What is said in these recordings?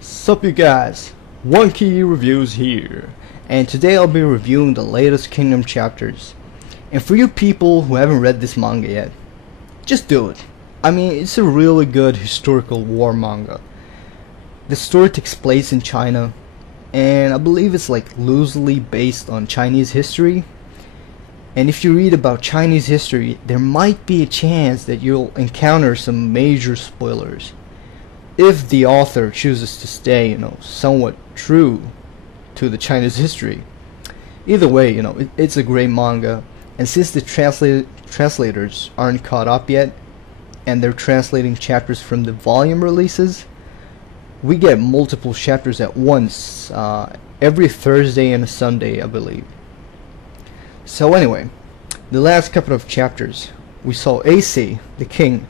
Sup you guys, One Key Reviews here, and today I'll be reviewing the latest Kingdom chapters. And for you people who haven't read this manga yet, just do it. I mean, it's a really good historical war manga. The story takes place in China, and I believe it's like loosely based on Chinese history. And if you read about Chinese history, there might be a chance that you'll encounter some major spoilers. If the author chooses to stay, somewhat true to the Chinese history. Either way, it's a great manga, and since the translators aren't caught up yet, and they're translating chapters from the volume releases, we get multiple chapters at once, every Thursday and a Sunday, I believe. So anyway, the last couple of chapters, we saw Ace, the king,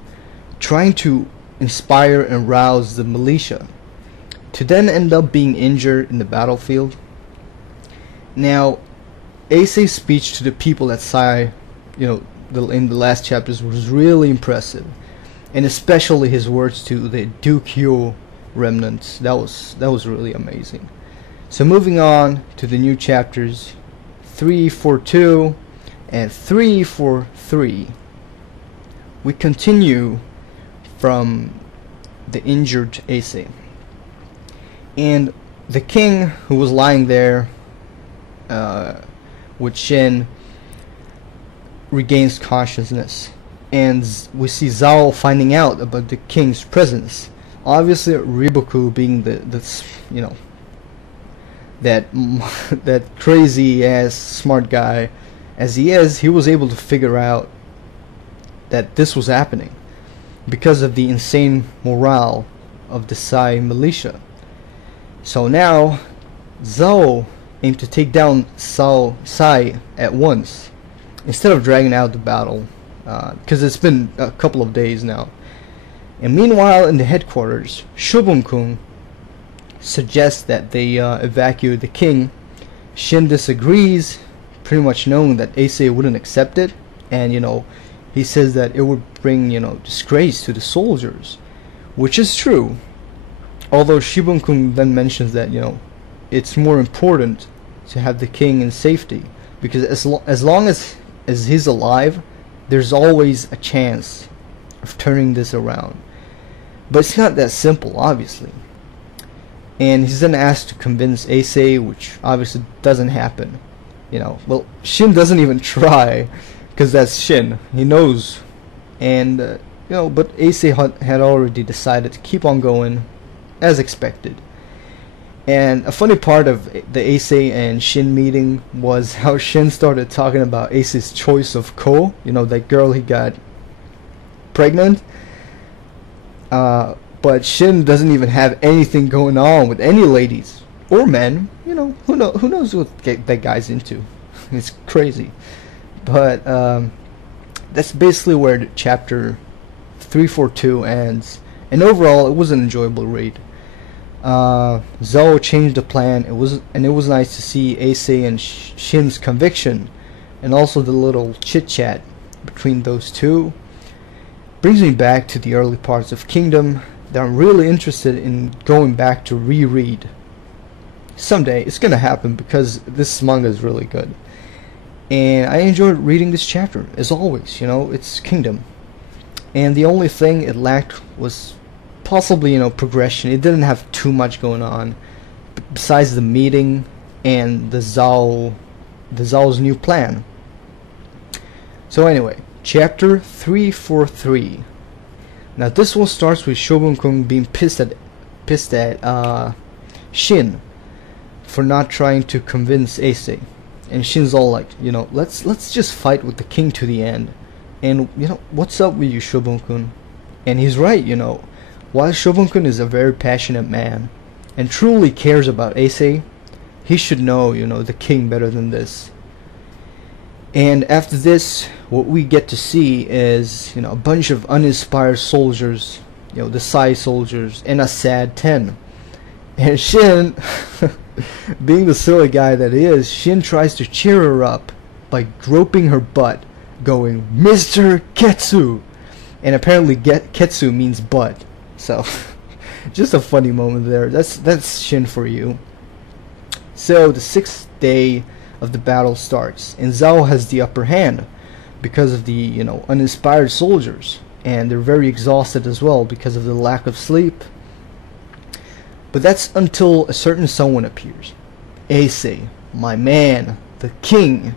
trying to inspire and rouse the militia, to then end up being injured in the battlefield. Now, Ace's speech to the people at Sai, in the last chapters was really impressive, and especially his words to the Hyou remnants. That was really amazing. So moving on to the new chapters 342 and 343, we continue from the injured Ace, and the king, who was lying there with Shin, regains consciousness, and we see Zhao finding out about the king's presence. Obviously, Riboku, being that crazy ass smart guy as he is, he was able to figure out that this was happening because of the insane morale of the Sai militia. So now Zhao aimed to take down Sai at once instead of dragging out the battle, because it's been a couple of days now. And meanwhile, in the headquarters, Shobunkun suggests that they evacuate the king. Shin disagrees, pretty much knowing that Ace wouldn't accept it, and he says that it would bring disgrace to the soldiers, which is true. Although Shobunkun then mentions that it's more important to have the king in safety, because as long as he's alive, there's always a chance of turning this around. But it's not that simple, obviously. And he's then asked to convince Ace, which obviously doesn't happen. Well, Shin doesn't even try, because that's Shin. He knows. And but Ace had already decided to keep on going, as expected. And a funny part of the Ace and Shin meeting was how Shin started talking about Ace's choice of Ko, that girl he got pregnant. But Shin doesn't even have anything going on with any ladies or men. Who knows what that guy's into? It's crazy. But that's basically where the chapter 342 ends. And overall, it was an enjoyable read. Zhao changed the plan. It was nice to see Ace and Shin's conviction, and also the little chit chat between those two. Brings me back to the early parts of Kingdom that I'm really interested in going back to reread. Someday it's gonna happen, because this manga is really good, and I enjoyed reading this chapter as always. It's Kingdom, and the only thing it lacked was possibly progression. It didn't have too much going on besides the meeting and the Zhao's new plan. So anyway, chapter 343. Now this one starts with Shobunkun being pissed at Shin for not trying to convince Ace, and Shin's all like, let's just fight with the king to the end. And what's up with you, Shobunkun? And he's right. While Shobunkun is a very passionate man and truly cares about Ace, he should know the king better than this. And after this, what we get to see is a bunch of uninspired soldiers, the Sai soldiers, and a sad 10. And Shin, being the silly guy that he is, Shin tries to cheer her up by groping her butt, going, "Mr. Ketsu!" And apparently Ketsu means butt. So Just a funny moment there. That's Shin for you. So the 6th day of the battle starts, and Zhao has the upper hand because of the uninspired soldiers, and they're very exhausted as well because of the lack of sleep. But that's until a certain someone appears. Ace, my man, the king.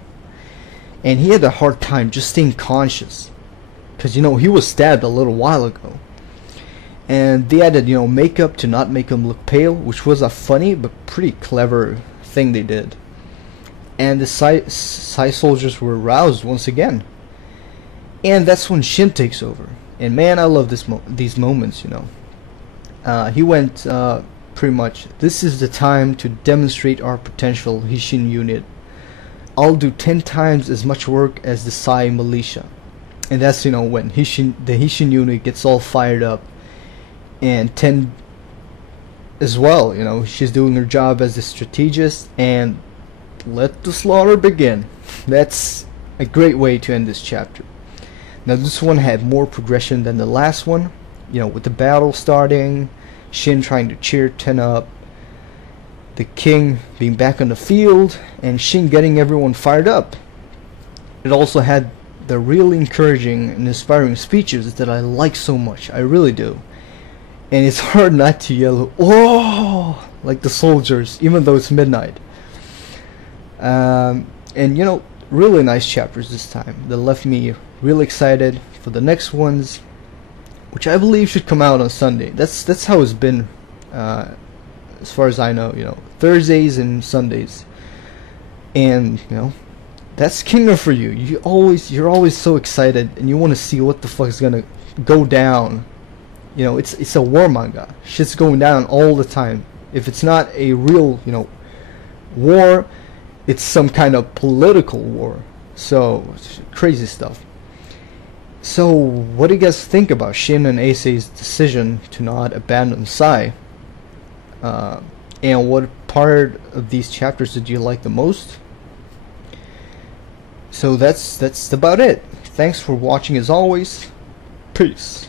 And he had a hard time just staying conscious, because he was stabbed a little while ago. And they added makeup to not make him look pale, which was a funny but pretty clever thing they did. And the Psy soldiers were aroused once again. And that's when Shin takes over. And man, I love these moments. He went pretty much, this is the time to demonstrate our potential, Hishin unit. I'll do 10 times as much work as the Psy militia. And that's when the Hishin unit gets all fired up. And 10 as well, she's doing her job as a strategist, and let the slaughter begin. That's a great way to end this chapter. Now this one had more progression than the last one, with the battle starting, Shin trying to cheer Ten up, the king being back on the field, and Shin getting everyone fired up. It also had the really encouraging and inspiring speeches that I like so much. I really do. And it's hard not to yell, "Oh!" like the soldiers, even though it's midnight. And really nice chapters this time. That left me really excited for the next ones, which I believe should come out on Sunday. That's how it's been, as far as I know. Thursdays and Sundays, and that's Kingdom for you. You're always so excited, and you want to see what the fuck is gonna go down. It's a war manga. Shit's going down all the time. If it's not a real, war, it's some kind of political war. So, crazy stuff. So, what do you guys think about Shin and Ace's decision to not abandon Psy? And what part of these chapters did you like the most? So that's about it. Thanks for watching as always. Peace.